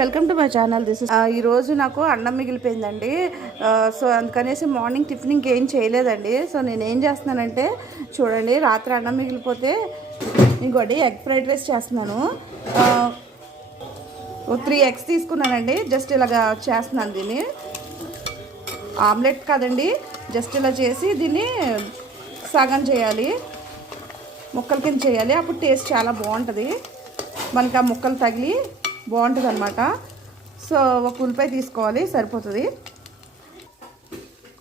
Welcome to my channel. This ఈ రోజు నాకు అన్నం మిగిలిపోయిందండి. సో అందుకనేసి మార్నింగ్ టిఫిన్ ఇంకేం చేయలేదండి. సో నేను ఏం చేస్తున్నానంటే చూడండి రాత్రి అన్నం మిగిలిపోతే ఇంకోటి ఎగ్ ఫ్రైడ్ రైస్ చేస్తున్నాను. త్రీ ఎగ్స్ తీసుకున్నానండి. జస్ట్ ఇలాగా చేస్తున్నాను దీన్ని. ఆమ్లెట్ కాదండి జస్ట్ ఇలా చేసి దీన్ని సగం చేయాలి. ముక్కల కింద చేయాలి. అప్పుడు టేస్ట్ చాలా బాగుంటుంది. మనకి ఆ ముక్కలు తగిలి బాగుంటుంది అనమాట సో ఒక ఉల్లిపాయ తీసుకోవాలి సరిపోతుంది.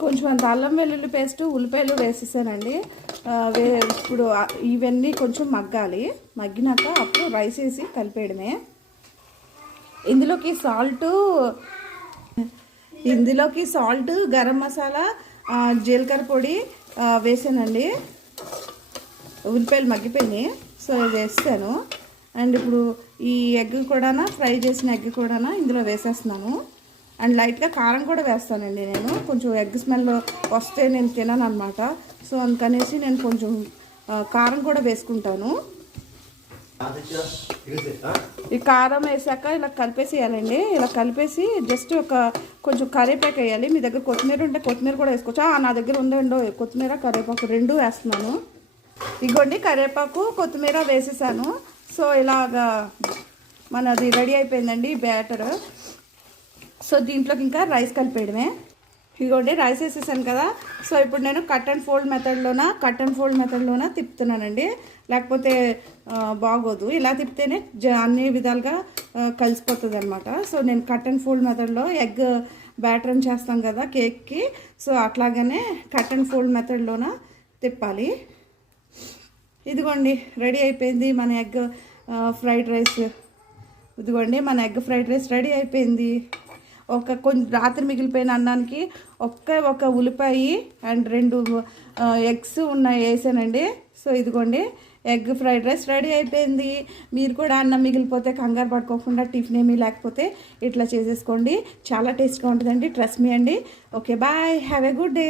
కొంచెం అంత అల్లం వెల్లుల్లి పేస్ట్ ఉల్లిపాయలు వేసేసానండి. వే ఇప్పుడు ఇవన్నీ కొంచెం మగ్గాలి. మగ్గినాక అప్పుడు రైస్ వేసి కలిపేయడమే. ఇందులోకి సాల్ట్ ఇందులోకి సాల్ట్ గరం మసాలా జీలకర్ర పొడి వేసానండి. ఉల్లిపాయలు మగ్గిపోయినాయి. సో ఇది వేస్తాను. అండ్ ఇప్పుడు ఈ ఎగ్ కూడా ఫ్రై చేసిన ఎగ్ కూడా ఇందులో వేసేస్తున్నాను. అండ్ లైట్గా కారం కూడా వేస్తానండి నేను. కొంచెం ఎగ్ స్మెల్ వస్తే నేను తినను అనమాట సో అందుకనేసి నేను కొంచెం కారం కూడా వేసుకుంటాను. ఈ కారం వేసాక ఇలా కలిపేసేయాలండి. ఇలా కలిపేసి జస్ట్ ఒక కొంచెం కరివేపాకు వేయాలి. మీ దగ్గర కొత్తిమీర ఉంటే కొత్తిమీర కూడా వేసుకోవచ్చు. నా దగ్గర ఉందండో కొత్తిమీర కరివేపాకు రెండు వేస్తున్నాను. ఇగోండి కరివేపాకు కొత్తిమీర వేసేసాను. సో ఇలాగా మనది రెడీ అయిపోయిందండి బ్యాటర్. సో దీంట్లోకి ఇంకా రైస్ కలిపేయడమే. ఇదిగోండి రైస్ వేసేసాను కదా. సో ఇప్పుడు నేను కట్ అండ్ ఫోల్డ్ మెథడ్లోన కట్ అండ్ ఫోల్డ్ మెథడ్లోన తిప్పుతున్నానండి. లేకపోతే బాగోదు. ఇలా తిప్పితేనే జ- అన్ని విధాలుగా కలిసిపోతుంది అనమాట సో నేను కట్ అండ్ ఫోల్డ్ మెథడ్లో ఎగ్ బ్యాటర్ అని చేస్తాం కదా కేక్కి. సో అట్లాగనే కట్ అండ్ ఫోల్డ్ మెథడ్లోన తిప్పాలి. ఇదిగోండి రెడీ అయిపోయింది మన ఎగ్ ఫ్రైడ్ రైస్. ఇదిగోండి మన ఎగ్ ఫ్రైడ్ రైస్ రెడీ అయిపోయింది. ఒక కొంచెం రాత్రి మిగిలిపోయిన అన్నానికి ఒక్క ఒక ఉల్లిపాయ అండ్ రెండు ఎగ్స్ ఉన్నాయి వేసానండి. సో ఇదిగోండి ఎగ్ ఫ్రైడ్ రైస్ రెడీ అయిపోయింది. మీరు కూడా అన్నం మిగిలిపోతే కంగారు పడుకోకుండా టిఫిన్ ఏమీ లేకపోతే ఇట్లా చేసేసుకోండి. చాలా టేస్ట్గా ఉంటుందండి ట్రస్ట్ మీ అండి. Okay bye have a good day.